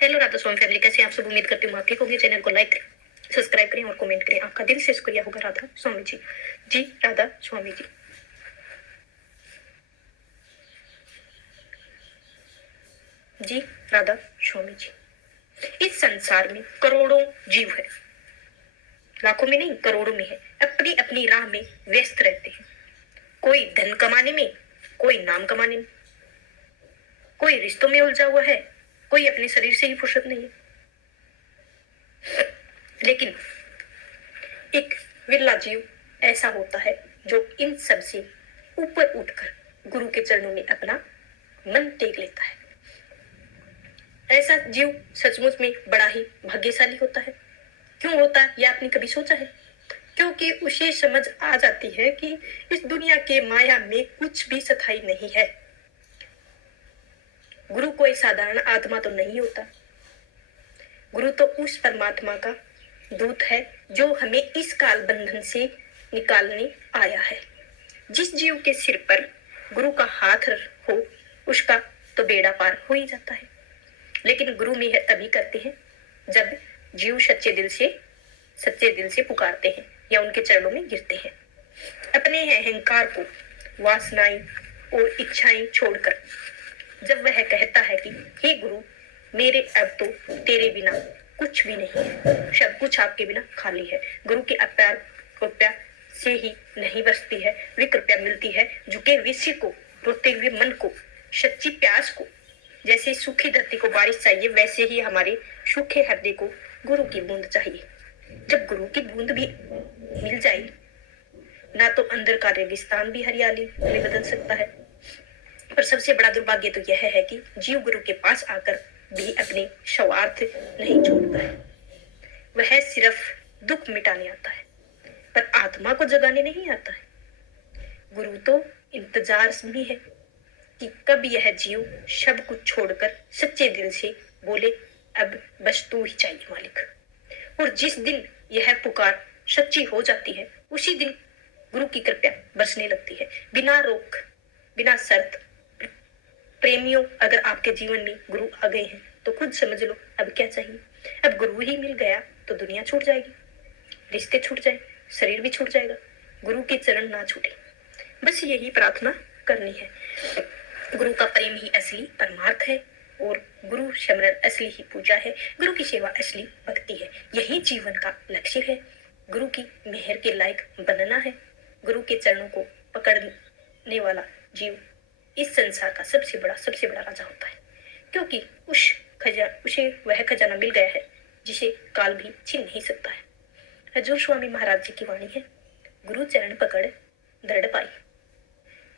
Hello Radha स्वामी family, कैसे हैं आप सब? उम्मीद करती हूँ आप ठीक होंगे। चैनल को लाइक करें, सब्सक्राइब करें और कमेंट करें। आपका दिल से शुक्रिया होगा राधा स्वामी जी। जी राधा स्वामी जी। जी राधा स्वामी जी। इस संसार में करोड़ों जीव है, लाखों में नहीं करोड़ों में है। अपनी अपनी राह में व्यस्त रहते हैं। कोई धन कमाने में, कोई नाम कमाने में, कोई रिश्तों में उलझा हुआ है, कोई अपने शरीर से ही फुर्सत नहीं है। लेकिन एक विरला जीव ऐसा होता है जो इन सब से ऊपर उठकर गुरु के चरणों में अपना मन टेक लेता है। ऐसा जीव सचमुच में बड़ा ही भाग्यशाली होता है। क्यों होता है यह आपने कभी सोचा है? क्योंकि उसे समझ आ जाती है कि इस दुनिया के माया में कुछ भी स्थायी नहीं है। गुरु कोई साधारण आत्मा तो नहीं होता। गुरु तो उस परमात्मा का दूत है जो हमें इस काल बंधन से निकालने आया है। जिस जीव के सिर पर गुरु का हाथ हो उसका तो बेड़ा पार हो ही जाता है। लेकिन गुरु मेहर तभी करते हैं जब जीव सच्चे दिल से पुकारते हैं या उनके चरणों में गिरते हैं। अपने अहंकार को, वासनाएं और इच्छाएं छोड़कर जब वह कहता है कि हे गुरु, मेरे अब तो तेरे बिना कुछ भी नहीं है, सब कुछ आपके बिना खाली है। गुरु की अपार कृपा से ही नहीं बरसती है, वे कृपया मिलती है झुके हुए सिर को, रोते हुए मन को, सच्ची प्यास को। जैसे सूखी धरती को बारिश चाहिए, वैसे ही हमारे सूखे हृदय को गुरु की बूंद चाहिए। जब गुरु की बूंद भी मिल जाए ना तो अंदर का रेगिस्तान भी हरियाली में बदल सकता है। पर सबसे बड़ा दुर्भाग्य तो यह है कि जीव गुरु के पास आकर भी अपने स्वार्थ नहीं छोड़ता है। वह सिर्फ दुख मिटाने आता है, पर आत्मा को जगाने नहीं आता है। गुरु तो इंतजार भी है कि कब यह जीव सब कुछ छोड़कर सच्चे दिल से बोले, अब बस तू ही चाहिए मालिक। और जिस दिन यह पुकार सच्ची हो जाती है, उसी दिन गुरु की कृपा बरसने लगती है, बिना रोक, बिना शर्त। प्रेमियों, अगर आपके जीवन में गुरु आ गए हैं तो खुद समझ लो अब क्या चाहिए। अब गुरु ही मिल गया तो दुनिया छूट जाएगी, रिश्ते छूट जाए, शरीर भी छूट जाएगा, गुरु के चरण ना छूटे। बस यही प्रार्थना करनी है। गुरु का प्रेम ही असली परमार्थ है और गुरु स्मरण असली ही पूजा है। गुरु की सेवा असली भक्ति है। यही जीवन का लक्ष्य है। गुरु की मेहर के लायक बनना है। गुरु के चरणों को पकड़ने वाला जीव इस संसार का सबसे बड़ा राजा होता है, क्योंकि उसे वह खजाना मिल गया है जिसे काल भी छीन नहीं सकता है। हजूर स्वामी महाराज जी की वाणी है, गुरु चरण पकड़ दृढ़ पाई,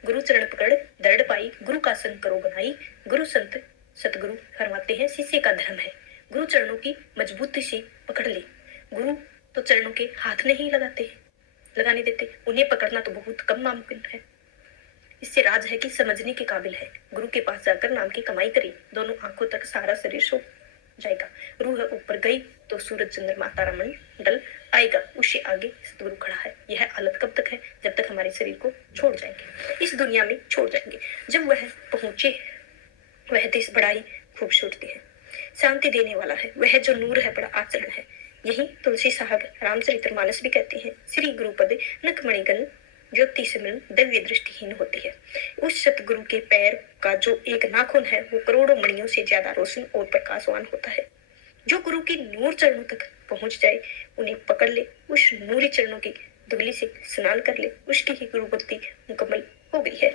गुरु चरण पकड़ दृढ़ पाई, गुरु का संग करो बनाई। गुरु संत सतगुरु फरमाते हैं, शिष्य का धर्म है गुरु चरणों की मजबूती से पकड़ ले। गुरु तो चरणों के हाथ नहीं लगाने देते, उन्हें पकड़ना तो बहुत कम नामुमकिन है। इससे राज है कि समझने के काबिल है। गुरु के पास जाकर नाम की कमाई करी, दोनों आंखों तक सारा शरीर सो जाएगा। रूह ऊपर गई तो सूरज चंद्रमा तारा मंडल आएगा, उससे आगे सतगुरु खड़ा है। यह हालत कब तक है? जब तक हमारे शरीर को छोड़ जाएंगे, इस दुनिया में छोड़ जाएंगे। जब वह पहुंचे, वह देश बड़ा ही खूबसूरती है, शांति देने वाला है। वह जो नूर है, बड़ा आचरण है। यही तुलसी साहब रामचरितमानस भी कहते हैं, श्री गुरुपद नखमणिगण ज्योति सिमरन दिव्य दृष्टिहीन होती है। उस सतगुरु के पैर का जो एक नाखून है वो करोड़ों मणियों से ज्यादा रोशन और प्रकाशवान होता है। जो गुरु की नूर चरणों तक पहुंच जाए, उन्हें पकड़ ले, उस नूरी चरणों की दुगली से स्नान कर ले, उसकी ही गुरु भक्ति मुकम्मल हो गई है।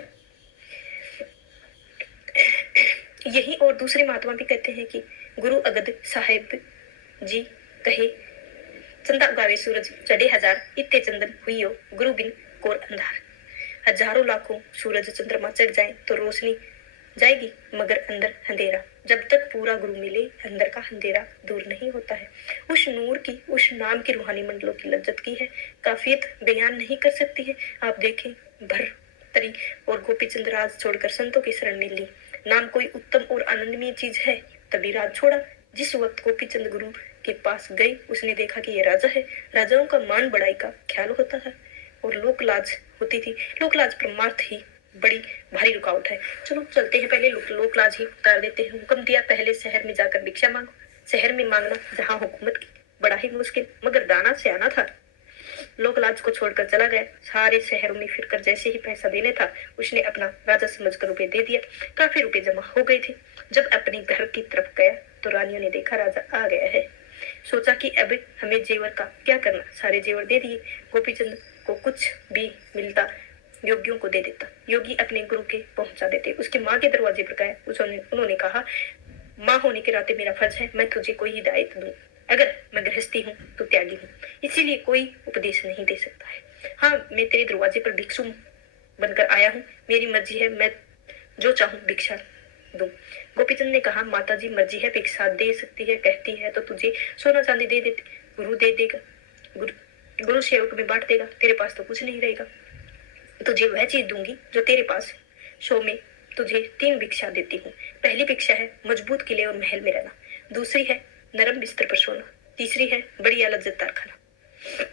यही और दूसरे महात्मा भी कहते हैं कि गुरु अगद साहेब जी कहे, चंदा गावे सूरज चढ़े हजार, इत्ते चंदन हुई हो गुरु बिन कोर अंधार। हजारों लाखों सूरज चंद्रमा चढ़ जाए तो रोशनी जाएगी, मगर अंदर अंधेरा। जब तक पूरा गुरु मिले, अंदर का अंधेरा दूर नहीं होता है। उस नूर की, उस नाम की रूहानी मंडलों की लज्जत की है काफियत बयान नहीं कर सकती है। आप देखें, भरतरी और गोपीचंद राज छोड़कर संतों की शरण में ली। नाम कोई उत्तम और आनंदमय चीज है, तभी राज छोड़ा। जिस वक्त गोपीचंद गुरु के पास गए, उसने देखा कि ये राजा है। राजाओं का मान बढ़ाई का ख्याल होता था और लोक लाज होती थी। लोक लाज परमार्थ ही बड़ी भारी रुकावट है। चलो चलते हैं, पहले लोक लाज ही उतार देते हैं। हुक्म दिया, पहले शहर में जाकर भिक्षा मांगो। शहर में मांगना जहाँ हुकूमत की बड़ा ही मुश्किल, मगर दाना से आना था। लोक लाज को छोड़कर चला गया। सारे शहरों में फिरकर जैसे ही पैसा देने था, उसने अपना राजा समझकर रुपए दे दिया। काफी रुपए जमा हो गए थे। जब अपने घर की तरफ गया तो रानियों ने देखा राजा आ गया है। सोचा कि अब हमें जेवर का क्या करना, सारे जेवर दे दिए। गोपीचंद को कुछ भी मिलता योगियों को दे देता। योगी अपने गुरु के पहुंचा देते। उसकी माँ के दरवाजे पर गए। उन्होंने कहा, माँ होने के नाते मेरा फर्ज है मैं तुझे कोई हिदायत दूं। अगर मैं गृहस्थी हूँ तो त्यागी हूँ, इसीलिए कोई उपदेश नहीं दे सकता है। हाँ, मैं तेरे दरवाजे पर भिक्षु बनकर आया हूँ। मेरी मर्जी है, मैं जो चाहूँ भिक्षा दूं। गोपीचंद ने कहा, माता जी मर्जी है, भिक्षा दे सकती है, कहती है तो तुझे सोना चांदी दे देती। गुरु दे देगा, गुरु सेवक में बांट देगा। तेरे पास तो कुछ नहीं रहेगा। तुझे वह चीज दूंगी जो तेरे पास है। शो में तुझे 3 भिक्षा देती हूँ। पहली भिक्षा है मजबूत किले और महल में रहना। दूसरी है नरम बिस्तर पर सोना। तीसरी है बढ़िया लज्जतदार खाना।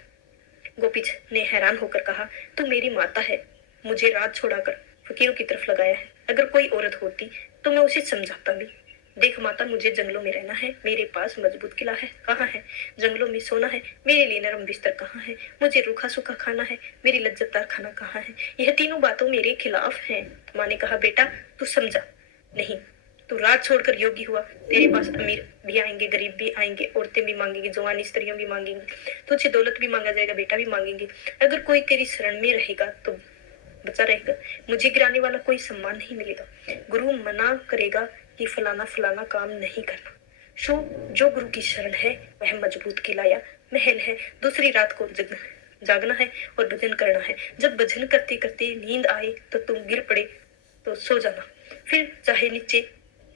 गोपीच ने हैरान होकर कहा, तू मेरी माता है, मुझे रात छोड़ाकर फकीरों की तरफ लगाया है। अगर कोई औरत होती तो मैं उसे समझाता भी। देख माता, मुझे जंगलों में रहना है, मेरे पास मजबूत किला है, कहाँ है? जंगलों में सोना है, मेरे लिए नरम बिस्तर कहाँ है? मुझे रूखा सूखा खाना है, मेरी लज्जतदार खाना कहाँ है? यह तीनों बातों मेरे खिलाफ हैं। माँ ने कहा, बेटा तू समझा नहीं, तू रात छोड़कर योगी हुआ, तेरे पास अमीर भी आएंगे, गरीब भी आएंगे, औरतें भी मांगेंगी, जवानी स्त्रियां भी मांगेंगी, तुझे दौलत भी मांगा जाएगा, बेटा भी मांगेंगे। अगर कोई तेरी शरण में रहेगा तो बचा रहेगा, मुझे गिराने वाला कोई सम्मान नहीं मिलेगा। गुरु मना करेगा कि फलाना फलाना काम नहीं करना। जो गुरु की शरण है वह मजबूत किला या महल है। दूसरी रात को जागना है और भजन करना है। जब भजन करते करते नींद आए तो तुम गिर पड़े तो सो जाना। फिर चाहे नीचे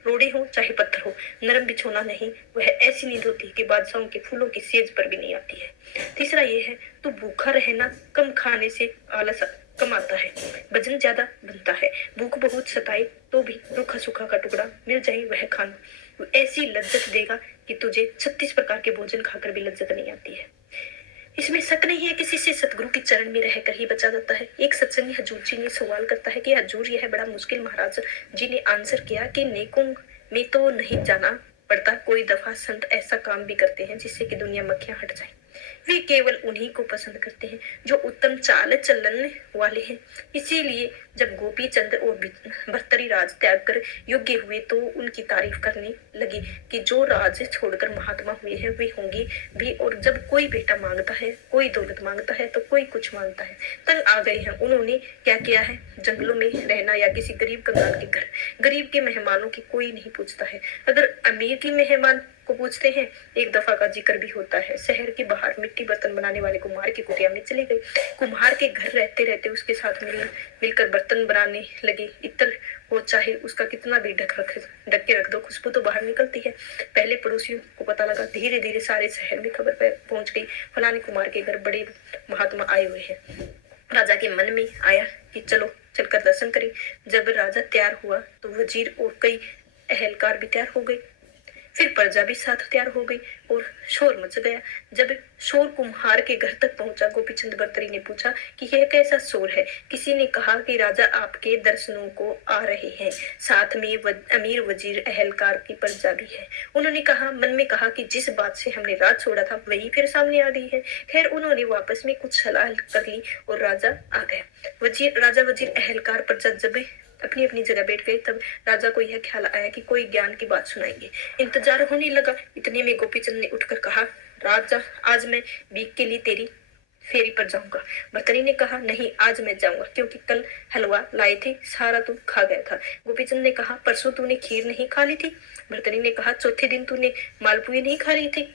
रोड़े हो चाहे पत्थर हो, नरम बिछोना नहीं। वह ऐसी नींद होती है कि बादशाहों के फूलों की सेज पर भी नहीं आती है। तीसरा ये है, तू भूखा रहना, कम खाने से आलस कम आता है, वजन ज्यादा बनता है। भूख बहुत सताए तो भी रूखा सूखा का टुकड़ा मिल जाए वह खाना ऐसी लज्जत देगा कि तुझे 36 प्रकार के भोजन खाकर भी लज्जत नहीं आती है। इसमें शक नहीं है, किसी से सतगुरु के चरण में रहकर ही बचा जाता है। एक सत्संगी हजूर जी ने सवाल करता है कि हजूर यह बड़ा मुश्किल। महाराज जी ने आंसर किया कि नेकों में तो नहीं जाना पड़ता, कोई दफा संत ऐसा काम भी करते हैं जिससे कि दुनिया मक्खियां हट जाए। वे केवल उन्हीं को पसंद करते हैं जो उत्तम चाल चलन वाले हैं। इसीलिए जब गोपी चंद और भर्तरी राज त्याग कर योग्य हुए तो उनकी तारीफ करने लगी कि जो राज छोड़कर महात्मा हुए हैं वे होंगे भी। और जब कोई बेटा मांगता है, कोई दौलत मांगता है तो कोई कुछ मांगता है। तंग आ गए हैं। उन्होंने क्या किया है? जंगलों में रहना या किसी गरीब कंगाल के घर। गरीब के मेहमानों की कोई नहीं पूछता है, अगर अमीर की मेहमान को पूछते हैं। एक दफा का जिक्र भी होता है, शहर के बाहर मिट्टी बर्तन बनाने वाले कुम्हार की कुटिया में चले गए। कुम्हार के घर रहते रहते उसके साथ मिलकर बर्तन बनाने लगे। इतर हो चाहे उसका कितना भी ढक के रख दो, खुशबू तो बाहर निकलती है। पहले पड़ोसियों को पता लगा, धीरे धीरे सारे शहर में खबर पहुंच गई, फलाने कुम्हार के घर बड़े महात्मा आए हुए हैं। राजा के मन में आया कि चलो चलकर दर्शन करें। जब राजा तैयार हुआ तो वजीर और कई अहलकार भी तैयार हो गए। फिर प्रजा भी साथ तैयार हो गई और शोर मच गया। जब शोर कुम्हार के घर तक पहुंचा, गोपीचंद बर्तरी ने पूछा कि यह कैसा शोर है? किसी ने कहा कि राजा आपके दर्शनों को आ रहे हैं, साथ में अमीर वजीर अहलकार की प्रजा भी है। उन्होंने मन में कहा कि जिस बात से हमने राज छोड़ा था वही फिर सामने आ गई है। खैर उन्होंने वापस में कुछ सलाह कर ली और राजा आ गया। राजा वजीर अहलकार प्रजा जब अपनी अपनी जगह बैठ गए, तब राजा को यह ख्याल आया कि कोई ज्ञान की बात सुनाएंगे। इंतजार होने लगा। इतने में गोपीचंद ने उठकर कहा, राजा आज मैं भीख के लिए तेरी फेरी पर जाऊंगा। बर्तरी ने कहा, नहीं आज मैं जाऊंगा, क्योंकि कल हलवा लाए थे, सारा तू खा गया था। गोपीचंद ने कहा, परसों तूने खीर नहीं खा ली थी। बर्तरी ने कहा, चौथे दिन तूने मालपुए नहीं खा ली थी।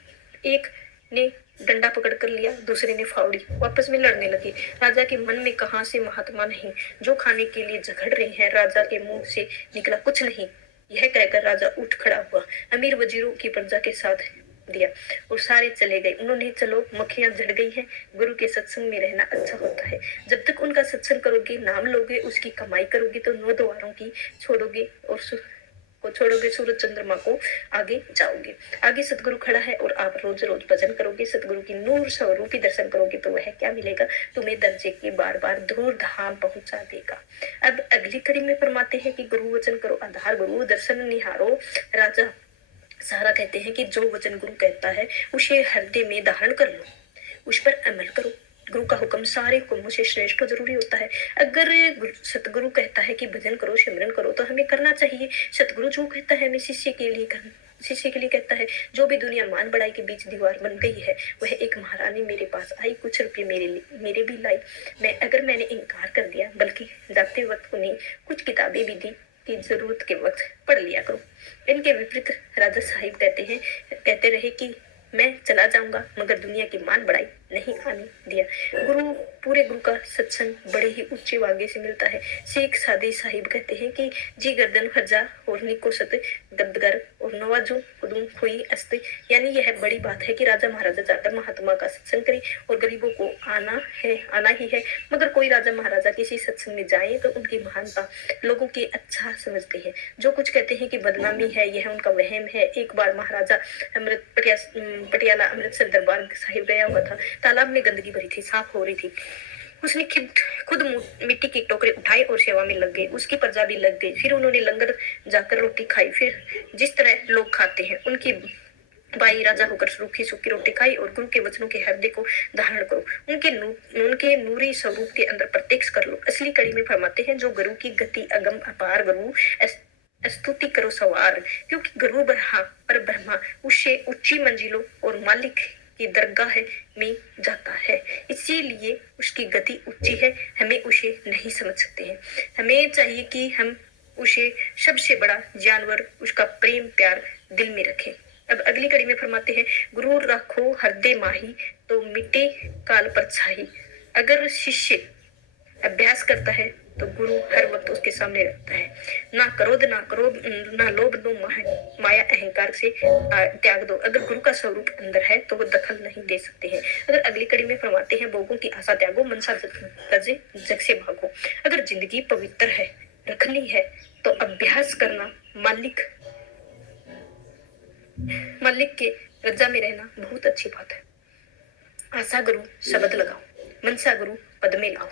एक ने डंडा पकड़ कर लिया, दूसरे ने फावड़ी। वापस में लड़ने लगे। राजा के मन में कहां से महात्मा नहीं जो खाने के लिए झगड़ रहे हैं। राजा के मुंह से निकला, कुछ नहीं। यह कहकर राजा उठ खड़ा हुआ, अमीर वजीरों की प्रजा के साथ दिया और सारे चले गए। उन्होंने चलो मक्खियां झड़ गई हैं, गुरु के सत्संग में रहना अच्छा होता है। जब तक उनका सत्संग करोगे, नाम लोगे, उसकी कमाई करोगे तो 9 द्वारों की छोड़ोगे और को छोड़ोगे, सूरज चंद्रमा को आगे जाओगे। आगे सतगुरु खड़ा है और आप रोज रोज भजन करोगे, सतगुरु की नूर स्वरूपी दर्शन करोगे तो वह क्या मिलेगा, तुम्हें दर्जे के बार बार दूर धाम पहुंचा देगा। अब अगली कड़ी में फरमाते हैं कि गुरु वचन करो आधार, गुरु दर्शन निहारो राजा सहारा। कहते हैं कि जो वचन गुरु कहता है उसे हृदय में धारण कर लो, उस पर अमल करो। गुरु का हुक्म सारे हुक्मों से श्रेष्ठ और जरूरी होता है। अगर सतगुरु कहता है कि भजन करो, सिमरन करो, तो हमें करना चाहिए। सतगुरु जो कहता है हमें शिष्य के लिए कहता है। जो भी दुनिया मान बढ़ाई के बीच दीवार बन गई है, वह एक महारानी मेरे पास आई, कुछ रुपये मेरे भी लाई। मैंने इनकार कर दिया, बल्कि जाते वक्त उन्हें कुछ किताबें भी दी कि जरूरत के वक्त पढ़ लिया करो। इनके विपरीत राजा साहिब कहते रहे कि मैं चला जाऊंगा, मगर दुनिया की मान बढ़ाई नहीं आने दिया। पूरे गुरु का सत्संग बड़े ही ऊंचे वागे से मिलता है। शेख सादी साहिब कहते हैं कि जी गर्दन हर्जा और निको सत गदगर और नवाजो कुदुम खोई अस्ते, यानी यह बड़ी बात है कि राजा महाराजा जाकर महात्मा का सत्संग करे और गरीबों को आना ही है। मगर कोई राजा महाराजा किसी सत्संग में जाए तो उनकी महानता लोगों के अच्छा समझते हैं। जो कुछ कहते हैं कि बदनामी है, यह उनका वहम है। एक बार महाराजा पटियाला अमृतसर दरबार साहिब गया हुआ था। तालाब में गंदगी भरी थी, साफ हो रही थी। उसने खुद मिट्टी के टोकरे उठाए और सेवा में लग गए। उसकी प्रजा भी लग गई। फिर उन्होंने लंगर जाकर रोटी खाई। फिर जिस तरह लोग खाते हैं, उनकी भाई राजा होकर रूखी सूखी रोटी खाई और गुरु के वचनों के हृदय को धारण करो। उनके नूरी स्वरूप के अंदर प्रत्यक्ष कर लो। असली कड़ी में फरमाते हैं, जो गुरु की गति अगम अपार, गुरु स्तुति करो सवार, क्योंकि गुरु ब्रह्मा उससे ऊंची मंजिलों और मालिक की दरगाह में जाता है, इसीलिए उसकी गति ऊंची है। हमें उसे नहीं समझ सकते हैं। हमें चाहिए कि हम उसे सबसे बड़ा जानवर, उसका प्रेम प्यार दिल में रखें। अब अगली कड़ी में फरमाते हैं, गुरु रखो हृदय माही तो मिटे काल परछाई। अगर शिष्य अभ्यास करता है तो गुरु हर वक्त उसके सामने रहता है। ना क्रोध, ना लोभ, माया अहंकार से त्याग दो। अगर गुरु का स्वरूप अंदर है तो वो दखल नहीं दे सकते हैं। अगर अगली कड़ी में फरमाते हैं, भोगों की आशा त्यागो, मनसा तजे जग से भागो। अगर जिंदगी पवित्र है, रखनी है, तो अभ्यास करना, मालिक के रजा में रहना बहुत अच्छी बात है। आशा गुरु शब्द लगाओ, मनसा गुरु पद में लाओ।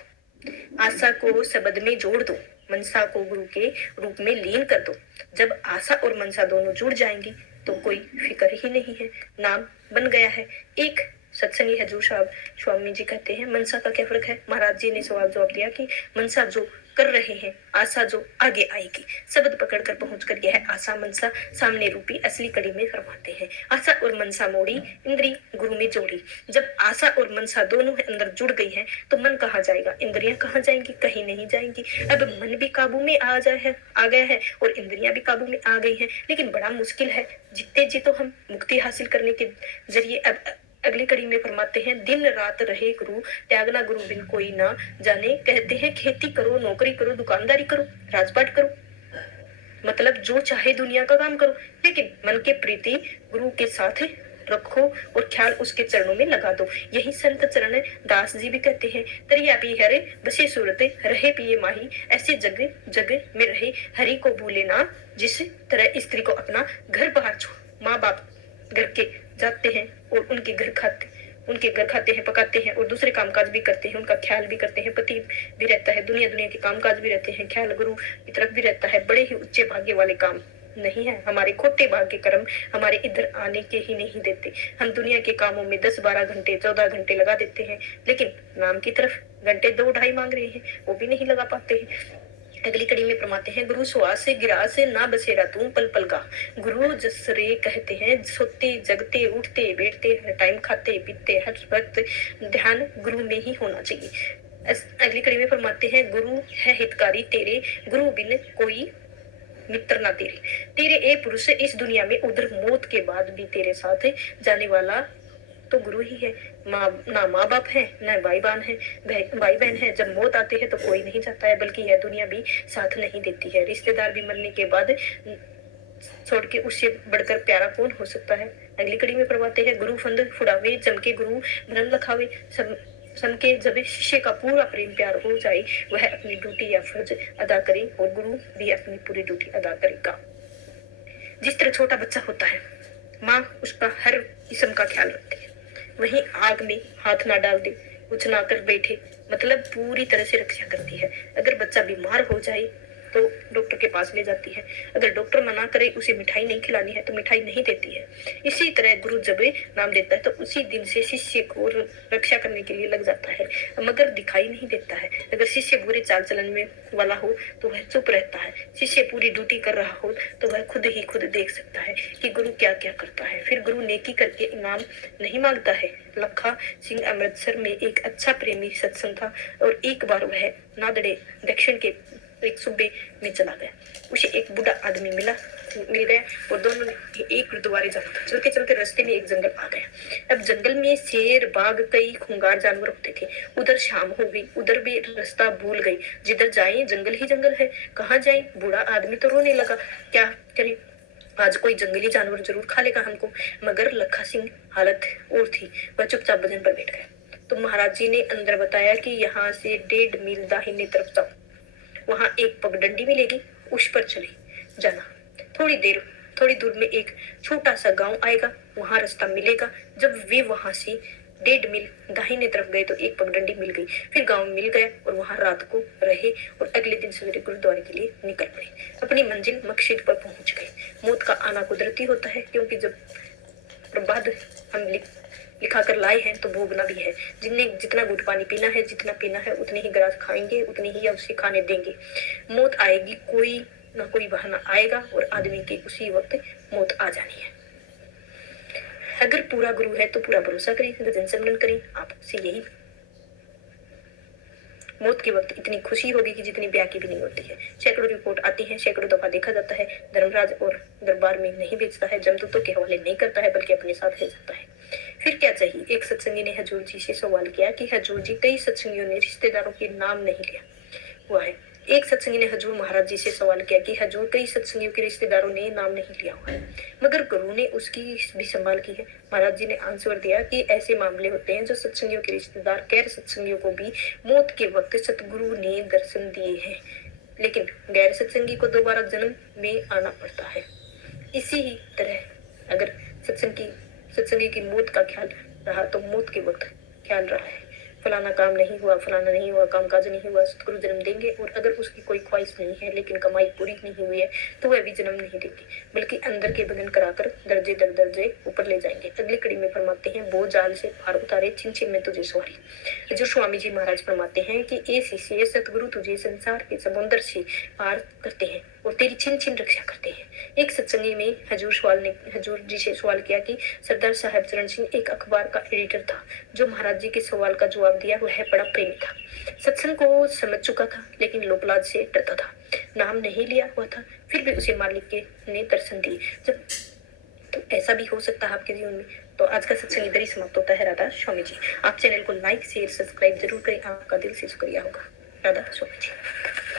आशा को शब्द में जोड़ दो, मनसा को गुरु के रूप में लीन कर दो। जब आशा और मनसा दोनों जुड़ जाएंगी तो कोई फिक्र ही नहीं है, नाम बन गया है। एक सत्संगी हजूर साहब स्वामी जी कहते हैं, मनसा का क्या फर्क है। महाराज जी ने सवाल जवाब दिया कि मनसा जो कर रहे हैं, आशा जो आगे आएगी। शब्द पकड़कर पहुंचकर यह आशा मनसा सामने रूपी असली कड़ी में फरमाते हैं। आशा और मनसा मोड़ी, इंद्री गुरु में जोड़ी। जब आशा और मनसा दोनों अंदर जुड़ गई हैं तो मन कहाँ जाएगा, इंद्रियां कहाँ जाएंगी, कहीं नहीं जाएंगी। अब मन भी काबू में आ गया है और इंद्रियां भी काबू में आ गई हैं, लेकिन बड़ा मुश्किल है। जीते जी तो हम मुक्ति हासिल करने के जरिए अब अगली कड़ी में फरमाते हैं, दिन रात रहे गुरु, त्यागना गुरु बिन कोई ना जाने। कहते हैं, खेती करो, नौकरी करो, दुकानदारी करो, राजपाट करो, मतलब जो चाहे दुनिया का काम करो, लेकिन मन के प्रीति गुरु के साथ रखो और ख्याल उसके चरणों में लगा दो। यही संत चरण दास जी भी कहते हैं, तरिया पी हरे बसे सूरत, रहे पिए माही, ऐसे जग जग में रहे, हरि को भूले ना। जिस तरह स्त्री को अपना घर बाहर छोड़ माँ बाप घर के जाते हैं और उनके घर खाते हैं, पकाते हैं और दूसरे कामकाज भी करते हैं, उनका ख्याल भी करते हैं, पति भी रहता है, दुनिया के कामकाज भी रहते हैं, ख्याल गुरु की तरफ भी रहता है। बड़े ही उच्चे भाग्य वाले काम नहीं है। हमारे खोटे भाग्य कर्म हमारे इधर आने के ही नहीं देते। हम दुनिया के कामों में 10-12 घंटे 14 घंटे लगा देते हैं, लेकिन नाम की तरफ घंटे 2-2.5 मांग रहे हैं, वो भी नहीं लगा पाते हैं। अगली कड़ी में फरमाते हैं, गुरु श्वास से गिरा से ना बसेरा तू पल पल का। गुरु जसरे कहते हैं, सोते जगते उठते बैठते हर टाइम, खाते पीते हर वक्त ध्यान गुरु में ही होना चाहिए। अगली कड़ी में फरमाते हैं, गुरु है हितकारी तेरे, गुरु बिन कोई मित्र ना तेरे ए पुरुष, इस दुनिया में उधर मौत के बाद भी तेरे साथ जाने वाला तो गुरु ही है। ना माँ बाप है, ना भाई बहन है। जब मौत आती है तो कोई नहीं जाता है, बल्कि यह दुनिया भी साथ नहीं देती है। रिश्तेदार भी मरने के बाद छोड़ के उससे बढ़कर प्यारा कौन हो सकता है। अगली कड़ी में फरमाते हैं, गुरु फंद फुड़ावे चमके, गुरु भ्रम लखावे समके। जब शिष्य का पूरा प्रेम प्यार हो जाए, वह अपनी ड्यूटी या फर्ज अदा करे और गुरु भी अपनी पूरी ड्यूटी अदा करेगा। जिस तरह छोटा बच्चा होता है, माँ उसका हर किस्म का ख्याल रखती है, वहीं आग में हाथ ना डाल दे, कुछ ना कर बैठे, मतलब पूरी तरह से रक्षा करती है। अगर बच्चा बीमार हो जाए तो डॉक्टर के पास ले जाती है, अगर डॉक्टर मना करे उसे मिठाई नहीं खिलानी है तो मिठाई नहीं देती है। इसी तरह गुरु जब नाम देता है तो उसी दिन से शिष्य को रक्षा करने के लिए लग जाता है, मगर दिखाई नहीं देता है। अगर शिष्य बुरे चाल चलन में वाला हो तो वह चुप रहता है, शिष्य पूरी ड्यूटी कर रहा हो तो वह खुद ही खुद देख सकता है कि गुरु क्या क्या करता है। फिर गुरु नेकी करके इनाम नहीं मांगता है। लखा सिंह अमृतसर में एक अच्छा प्रेमी सत्संग था और एक बार वह नादड़े दक्षिण के एक सूबे में चला गया। उसे एक बूढ़ा आदमी मिल गया और दोनों ने एक गुरुद्वारे जाना था। चलते चलते रास्ते में एक जंगल आ गया। अब जंगल में शेर, बाघ, कई खूंखार जानवर होते थे। उधर शाम हो गई, उधर भी रास्ता भूल गई। जिधर जाए जंगल ही जंगल है, कहाँ जाए। बूढ़ा आदमी तो रोने लगा, क्या करे, आज कोई जंगली जानवर जरूर खा लेगा हमको। मगर लखा सिंह हालत और थी, वह चुपचाप भजन पर बैठ गया। तो महाराज जी ने अंदर बताया कि यहाँ से 1.5 मील दाहिने तरफ जाओ, वहां एक पगडंडी मिलेगी, उस पर चले जाना। थोड़ी दूर में एक छोटा सा गांव आएगा, वहां रास्ता मिलेगा। जब वे वहां से 1.5 मील दाहिने तरफ गए तो एक पगडंडी मिल गई। फिर गांव मिल गया और वहां रात को रहे और अगले दिन सवेरे गुरुद्वारे के लिए निकल पड़े। अपनी मंजिल मकसद पर पहुंच गए। मौत का आना कुदरती होता है, क्योंकि जब प्रबाद हम लिखा कर लाए हैं तो भोगना भी है। जिनने जितना घूट पानी पीना है, जितना पीना है उतने ही ग्रास खाएंगे, उतने ही उसे खाने देंगे। मौत आएगी, कोई ना कोई बहाना आएगा और आदमी की उसी वक्त मौत आ जानी है। अगर पूरा गुरु है तो पूरा भरोसा करें, भजन सिमरन करें। आपसे यही मौत के वक्त इतनी खुशी होगी कि जितनी ब्याह की भी नहीं होती है। सैकड़ों रिपोर्ट आती है, सैकड़ों दफा देखा जाता है। धर्मराज और दरबार में नहीं बेचता है, जमदूतों के हवाले नहीं करता है, बल्कि अपने साथ ले जाता है। फिर क्या चाहिए। एक सत्संगी ने हजूर जी से सवाल किया कि हजूर जी, कई सत्संगियों ने रिश्तेदारों के नाम नहीं लिया हुआ है। एक सत्संगी ने हजूर महाराज जी से सवाल किया कि हजूर, कई सत्संगियों के रिश्तेदारों ने नाम नहीं लिया हुआ है, मगर गुरु ने उसकी भी संभाल की है। महाराज जी ने आंसर दिया कि ऐसे मामले होते हैं जो सत्संगियों के रिश्तेदार गैर सत्संगियों को भी मौत के वक्त सतगुरु ने दर्शन दिए हैं, लेकिन गैर सत्संगी को दोबारा जन्म में आना पड़ता है। इसी ही तरह अगर सत्संगी की मौत का ख्याल रहा तो मौत के वक्त ख्याल रहा है, फलाना काम नहीं हुआ, फलाना नहीं हुआ, काम काज नहीं हुआ, सतगुरु जन्म देंगे। और अगर उसकी कोई ख्वाहिश नहीं है लेकिन कमाई पूरी नहीं हुई है तो वह भी जन्म नहीं देंगे, बल्कि अंदर के भजन कराकर दर्जे दर दर्जे ऊपर ले जाएंगे। अगली कड़ी में फरमाते हैं, वो जाल से पार उतारे, छिन छिन में तुझे सवारी। जो स्वामी जी महाराज फरमाते हैं कि ए शिष्य, सतगुरु तुझे संसार के समुद्र से पार करते हैं और तेरी छिन छिन रक्षा करते हैं। एक सत्संगी में हजूर जी से सवाल किया कि सरदार साहब चरण सिंह एक अखबार का एडिटर था, जो महाराज जी के सवाल का जवाब दिया। वह बड़ा प्रेमी था, सत्संग को समझ चुका था, लेकिन लोकलाज से डरता था, नाम नहीं लिया हुआ था, फिर भी उसे मालिक के ने दर्शन दिए। जब तो ऐसा भी हो सकता है आपके जीवन में। तो आज का सत्संग इधर ही समाप्त होता है। राधा स्वामी जी। आप चैनल को लाइक शेयर सब्सक्राइब जरूर करें, आपका दिल से शुक्रिया होगा। राधा स्वामी जी।